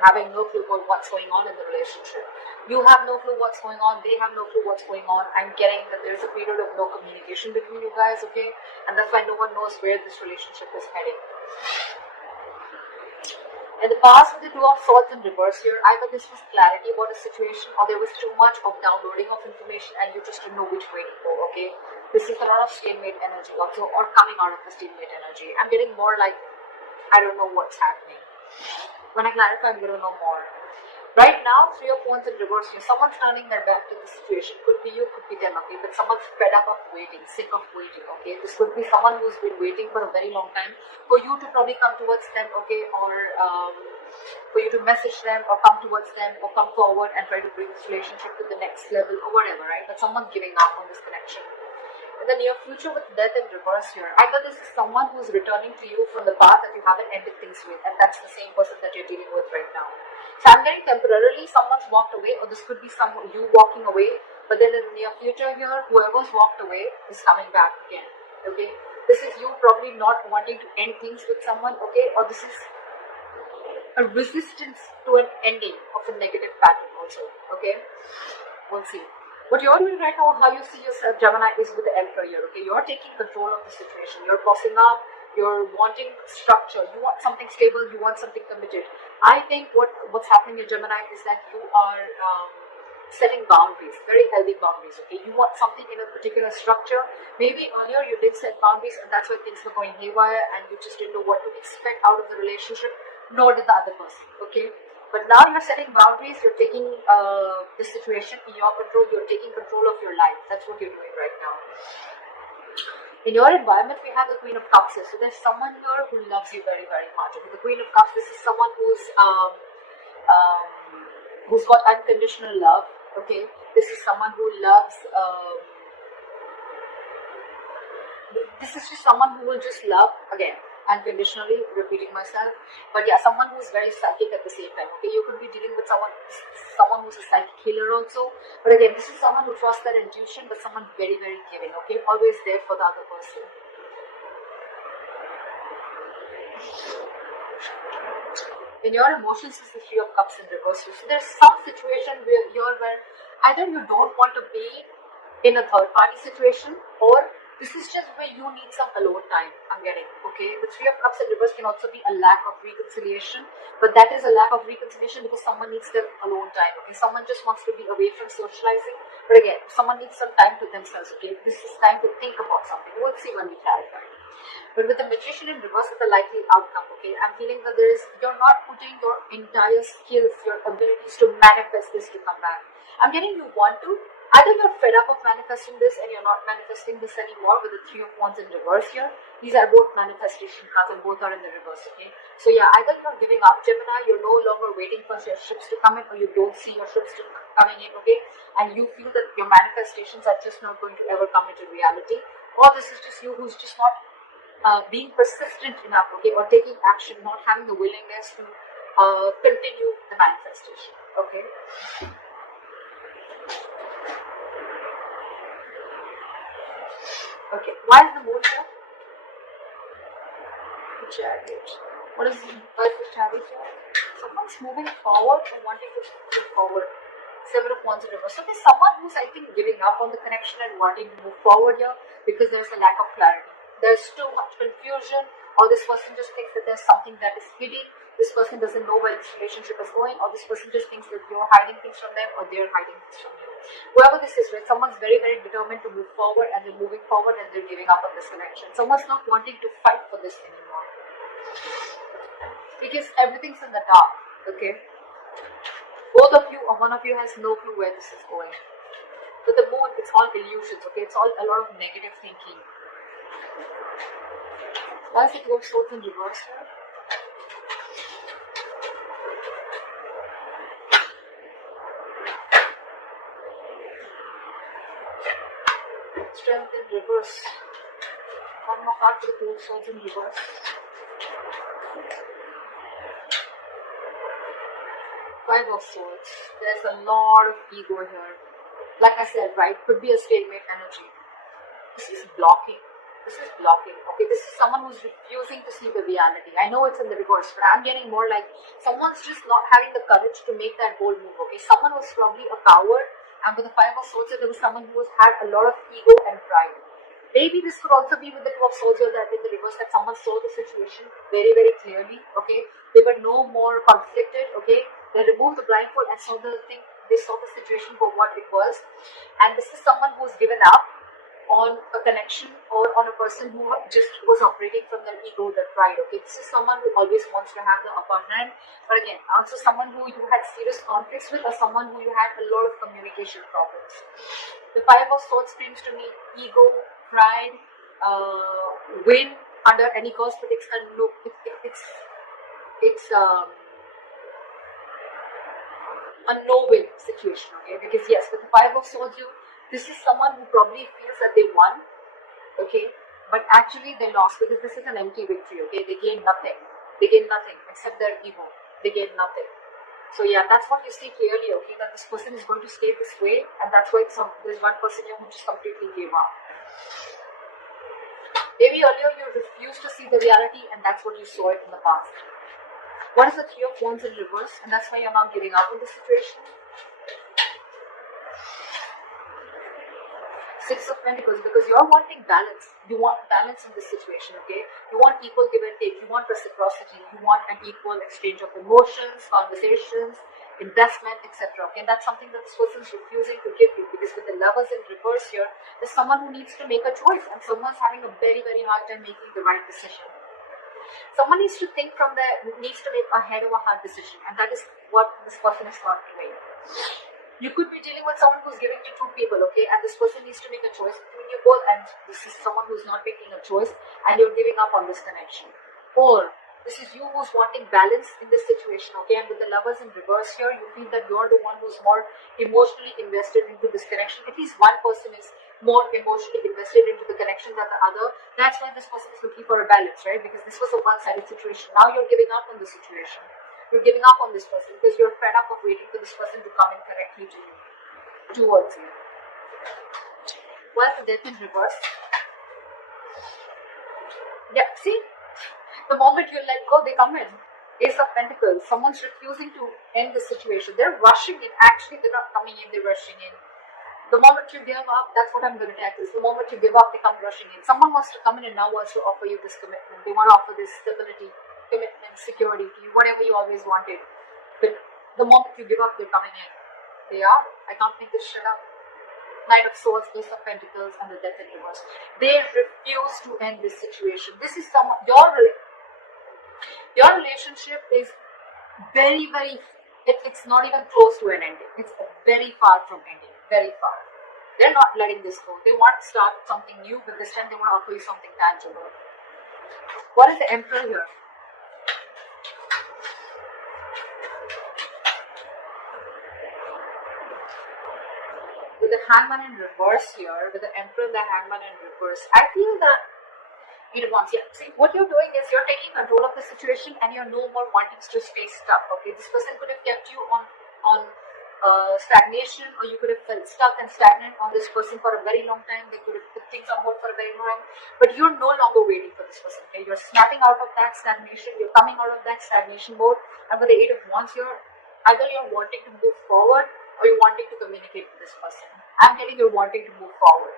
having no clue about what's going on in the relationship. You have no clue what's going on, they have no clue what's going on. I'm getting that there's a period of no communication between you guys, okay? And that's why no one knows where this relationship is heading. In the past, with the Two of Swords in reverse here, either this was clarity about a situation or there was too much of downloading of information and you just didn't know which way to go, okay? This is a lot of stalemate energy also, or coming out of the stalemate energy. I'm getting more like, I don't know what's happening. When I clarify, I'm going to know more. Right now, Three of Wands in reverse here, someone's turning their back to the situation. Could be you, could be them, okay? But someone's fed up of waiting, sick of waiting, okay? This could be someone who's been waiting for a very long time for you to probably come towards them, okay? Or for you to message them or come towards them or come forward and try to bring this relationship to the next level or whatever, right? But someone's giving up on this connection. In the near future with Death in reverse here, either this is someone who's returning to you from the past that you haven't ended things with, and that's the same person that you're dealing with right now. So I'm getting temporarily someone's walked away, or this could be someone you walking away, but then in the near future here, whoever's walked away is coming back again, okay? This is you probably not wanting to end things with someone, okay? Or this is a resistance to an ending of a negative pattern also, okay? We'll see. What you're doing right now, how you see yourself, Gemini, is with the Emperor here, okay? You're taking control of the situation. You're bossing up. You're wanting structure. You want something stable. You want something committed. I think what's happening in Gemini is that you are setting boundaries, very healthy boundaries, okay? You want something in a particular structure. Maybe earlier you did set boundaries and that's why things were going haywire and you just didn't know what to expect out of the relationship, nor did the other person, okay? But now you're setting boundaries, you're taking the situation in your control, you're taking control of your life. That's what you're doing right now. In your environment, we have the Queen of Cups here. So there's someone here who loves you very, very much. Okay? The Queen of Cups, this is someone who's got unconditional love. Okay, this is someone who loves. This is just someone who will just love again. Unconditionally, repeating myself, but yeah, someone who's very psychic at the same time. Okay, you could be dealing with someone who's a psychic healer also, but again, this is someone who trusts their intuition, but someone very, very giving. Okay, always there for the other person. In your emotions is the Three of Cups in reverse. So there's some situation where either you don't want to be in a third party situation, or this is just where you need some alone time, I'm getting, okay? The Three of Cups in reverse can also be a lack of reconciliation, but that is a lack of reconciliation because someone needs their alone time, okay? Someone just wants to be away from socializing, but again, someone needs some time to themselves, okay? This is time to think about something. We'll see when we clarify. But with the Magician in reverse, it's a likely outcome, okay? I'm feeling that you're not putting your entire skills, your abilities to manifest this to come back. I'm getting you want to. Either you're fed up of manifesting this and you're not manifesting this anymore with the Three of Wands in reverse here. These are both manifestation cards and both are in the reverse, okay? So yeah, either you're giving up, Gemini, you're no longer waiting for your ships to come in, or you don't see your ships coming in, okay? And you feel that your manifestations are just not going to ever come into reality. Or this is just you who's just not being persistent enough, okay? Or taking action, not having the willingness to continue the manifestation, okay? Okay, why is the moon here? The Chariot. What is the Chariot here? Someone's moving forward or wanting to move forward. Seven of Wands in reverse. So there's someone who's, I think, giving up on the connection and wanting to move forward here because there's a lack of clarity. There's too much confusion, or this person just thinks that there's something that is hidden. This person doesn't know where this relationship is going, or this person just thinks that you're hiding things from them or they're hiding things from you. Whoever this is, right? Someone's very, very determined to move forward and they're moving forward and they're giving up on this connection. Someone's not wanting to fight for this anymore because everything's in the dark, okay? Both of you or one of you has no clue where this is going. But the moon, it's all illusions, okay? It's all a lot of negative thinking. Why is it Two of Swords in reverse here? Strength in reverse. One more card for the Two of Swords in reverse. Five of Swords. There's a lot of ego here. Like I said, right? Could be a stalemate energy. This is blocking. This is blocking. Okay, this is someone who's refusing to see the reality. I know it's in the reverse, but I'm getting more like someone's just not having the courage to make that bold move. Okay, someone was probably a coward, and with the Five of Swords, there was someone who had a lot of ego and pride. Maybe this could also be with the Two of Swords that in the reverse, that someone saw the situation very, very clearly. Okay, they were no more conflicted. Okay, they removed the blindfold and saw the thing. They saw the situation for what it was, and this is someone who's given up on a connection or on a person who just was operating from their ego, their pride. Okay, this is someone who always wants to have the upper hand, but again, also someone who you had serious conflicts with, or someone who you had a lot of communication problems. The Five of Swords screams to me ego, pride, win under any cost, but it's a no-win situation. Okay, because yes, with the Five of Swords, this is someone who probably feels that they won, okay, but actually they lost, because this is an empty victory. Okay, they gain nothing. They gain nothing except their ego. They gain nothing. So yeah, that's what you see clearly. Okay, that this person is going to stay this way, and that's why there's one person here who just completely gave up. Maybe earlier you refused to see the reality, and that's what you saw it in the past. What is the Three of Wands in reverse? And that's why you're now giving up on the situation. Six of Pentacles, because you're wanting balance. You want balance in this situation, okay? You want equal give and take. You want reciprocity. You want an equal exchange of emotions, conversations, investment, etc. Okay, and that's something that this person is refusing to give you, because with the Lovers in reverse here, there's someone who needs to make a choice, and someone's having a very, very hard time making the right decision. Someone needs to think needs to make a head over heart decision, and that is what this person is not doing. You could be dealing with someone who's giving you two people, okay, and this person needs to make a choice between you both, and this is someone who's not making a choice, and you're giving up on this connection. Or this is you who's wanting balance in this situation, okay, and with the Lovers in reverse here, you feel that you're the one who's more emotionally invested into this connection. At least one person is more emotionally invested into the connection than the other. That's why this person is looking for a balance, right? Because this was a one-sided situation. Now you're giving up on the situation. You're giving up on this person because you're fed up of waiting for this person to come in correctly to you, towards you. Well, the Death in reverse. Yeah, see? The moment you let go, they come in. Ace of Pentacles. Someone's refusing to end the situation. They're rushing in. Actually, they're not coming in, they're rushing in. The moment you give up, that's what I'm going to tackle. The moment you give up, they come rushing in. Someone wants to come in and now wants to offer you this commitment. They want to offer this stability, commitment, security to you, whatever you always wanted. But the moment you give up, they're coming in. They are. I can't make this shit up. Knight of Swords, Ace of Pentacles, and the Death in reverse. They refuse to end this situation. This is someone, your relationship is very, very, it's not even close to an ending. It's very far from ending. Very far. They're not letting this go. They want to start something new, but this time they want to offer you something tangible. What is the Emperor here? With the Hangman in reverse here, with the Emperor and the Hangman in reverse, I feel that see, what you're doing is you're taking control of the situation, and you're no more wanting to stay stuck. Okay, this person could have kept you on stagnation, or you could have felt stuck and stagnant on this person for a very long time. They could have put things on hold for a very long time, but you're no longer waiting for this person. Okay? You're snapping out of that stagnation. You're coming out of that stagnation mode, and with the Eight of Wands here, either you're wanting to move forward or you're wanting to communicate with this person. I'm getting you're wanting to move forward.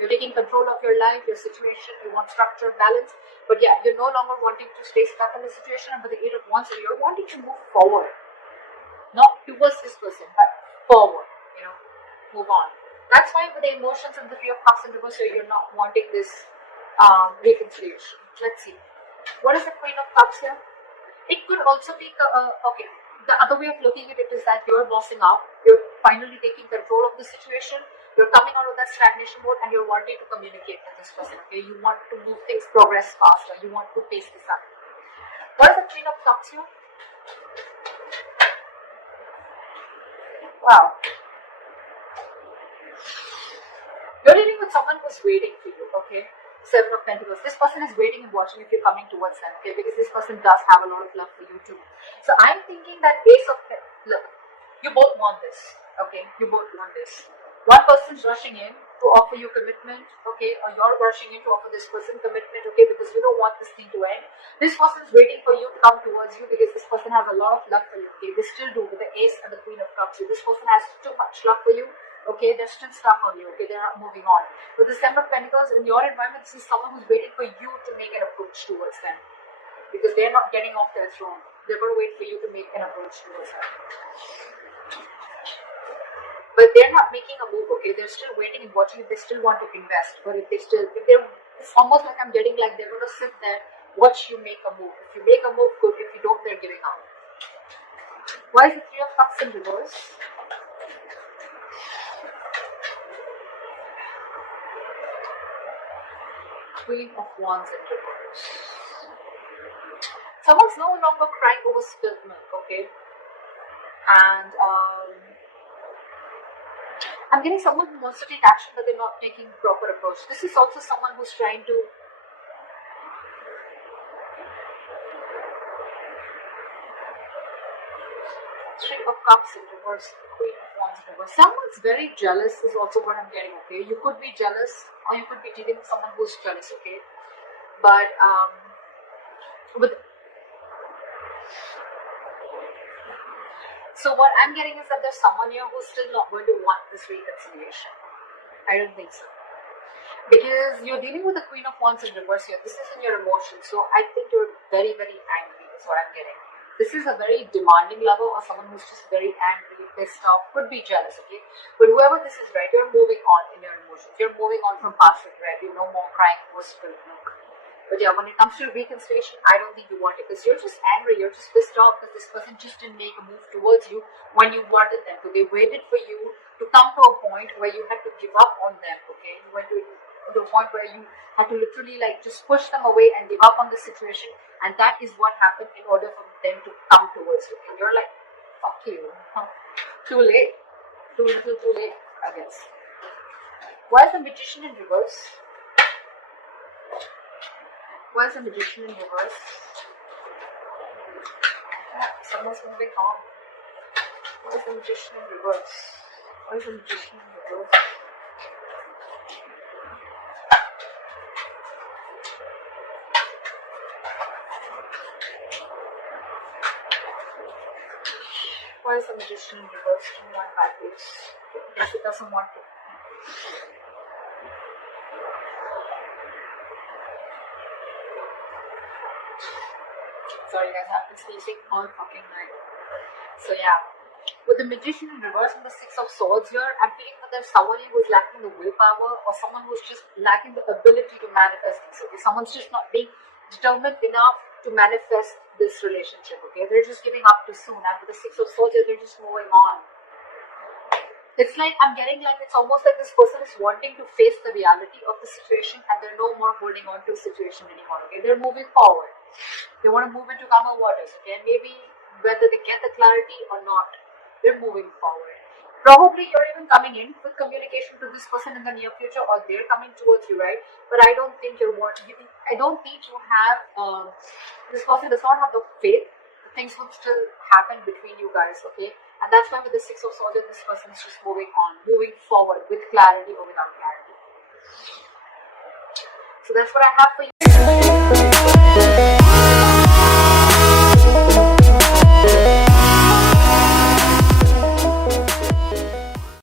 You're taking control of your life, your situation. You want structure, balance, but yeah, you're no longer wanting to stay stuck in the situation. And with the Eight of Wands, you're wanting to move forward. Not towards this person, but forward, move on. That's why with the emotions and the Three of Cups in reverse, you're not wanting this reconciliation. Let's see. What is the Queen of Cups here? It could also be, okay, the other way of looking at it is that you're bossing up, you're finally taking control of the situation, you're coming out of that stagnation mode, and you're wanting to communicate with this person, okay? You want to move things, progress faster, you want to pace this up. What is the Queen of Cups here? Wow. You're dealing with someone who's waiting for you, okay? Seven of Pentacles. This person is waiting and watching if you're coming towards them, okay? Because this person does have a lot of love for you too. So I'm thinking that Ace of Pentacles, look, you both want this, okay? You both want this. One person's rushing in, to offer you commitment, okay, or you're rushing in to offer this person commitment, okay, because you don't want this thing to end. This person is waiting for you to come towards you because this person has a lot of love for you, okay. They still do with the Ace and the Queen of Cups. So this person has too much love for you, okay. They're still stuck on you, okay. They're not moving on. With the Ten of Pentacles in your environment, this is someone who's waiting for you to make an approach towards them, because they're not getting off their throne. They're going to wait for you to make an approach towards them. But they're not making a move, okay? They're still waiting and watching if they still want to invest. But it's almost like I'm getting like they're going to sit there, watch you make a move. If you make a move, good. If you don't, they're giving up. Why is the Three of Cups in reverse? Queen of Wands in reverse. Someone's no longer crying over spilled milk, okay? And I'm getting someone who wants to take action, but they're not taking proper approach. This is also someone who's trying to Three of Cups in reverse, Queen of Wands in reverse. Someone's very jealous is also what I'm getting, okay? You could be jealous, or you could be dealing with someone who's jealous, okay? But so what I'm getting is that there's someone here who's still not going to want this reconciliation. I don't think so. Because you're dealing with the Queen of Wands in reverse here. This is in your emotions. So I think you're very, very angry is what I'm getting. This is a very demanding lover or someone who's just very angry, pissed off, could be jealous, okay? But whoever this is, right, you're moving on in your emotions. You're moving on from past regret. You're no more crying over spilled milk. But yeah, when it comes to reconciliation, I don't think you want it, because you're just angry, you're just pissed off because this person just didn't make a move towards you when you wanted them to. They waited for you to come to a point where you had to give up on them, okay? You went to the point where you had to literally like just push them away and give up on the situation, and that is what happened in order for them to come towards you. And you're like, fuck you. Too late. Too little, too late, I guess. Why is the Magician in reverse? Why is the Magician in reverse? Yeah, someone's moving on. Why is the Magician in reverse? Why is the Magician in reverse? Why is the Magician in reverse? One backwards. Because it doesn't want to. Sorry guys, I've been sleeping all fucking night. So yeah, with the Magician in reverse and the Six of Swords here, I'm feeling that there's someone who's lacking the willpower, or someone who's just lacking the ability to manifest this, okay? Someone's just not being determined enough to manifest this relationship, okay? They're just giving up too soon, and with the Six of Swords here, they're just moving on. It's like, I'm getting like, it's almost like this person is wanting to face the reality of the situation, and they're no more holding on to the situation anymore, okay? They're moving forward. They want to move into calmer waters, okay? And maybe whether they get the clarity or not, they're moving forward. Probably you're even coming in with communication to this person in the near future, or they're coming towards you, right? But I don't think I don't think you have, this person does not have the faith. Things would still happen between you guys, okay? And that's why with the Six of Swords, this person is just moving on, moving forward with clarity or without clarity. So that's what I have for you.